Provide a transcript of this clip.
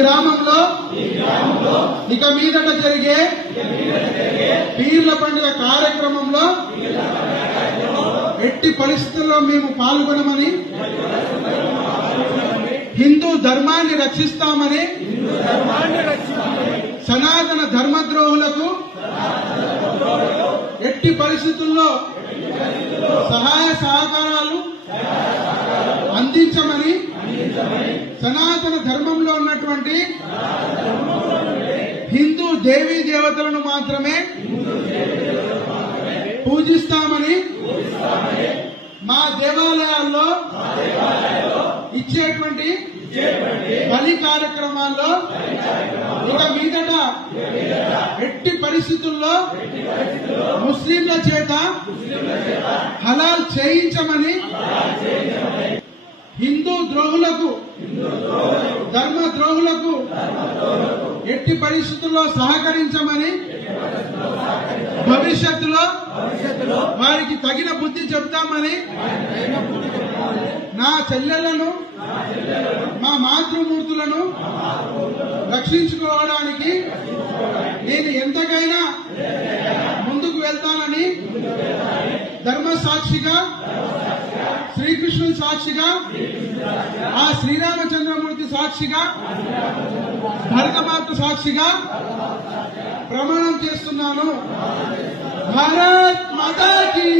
గ్రామంలో ఇక మీదట జరిగే పీర్ల పండుగ కార్యక్రమంలో ఎట్టి పరిస్థితుల్లో మేము పాల్గొనమని, హిందూ ధర్మాన్ని రక్షిస్తామని, సనాతన ధర్మద్రోహులకు ఎట్టి పరిస్థితుల్లో సహాయ సహకారాలు అందించమని, సనాతన ధర్మంలో ఉన్నటువంటి హిందూ దేవీ దేవతలను మాత్రమే పూజిస్తామని, మా దేవాలయాల్లో ఇచ్చేటువంటి బలి కార్యక్రమాల్లో ఇక మీదట ఎట్టి పరిస్థితుల్లో ముస్లింల చేత హలాల్ చేయించమని, హిందూ ద్రోహులకు ధర్మ ద్రోహులకు ఎట్టి పరిస్థితుల్లో సహకరించమని, భవిష్యత్తులో వారికి తగిన బుద్ధి చెప్తామని, నా చెల్లెలను మా మాతృమూర్తులను రక్షించుకోవడానికి నేను ఎంతకైనా ముందుకు వెళ్తానని ధర్మ సాక్షిగా, శ్రీకృష్ణుని సాక్షిగా, ఆ శ్రీరామచంద్రమూర్తి సాక్షిగా, భరతమాత సాక్షిగా ప్రమాణం చేస్తున్నాను. భారత్ మాతా కీ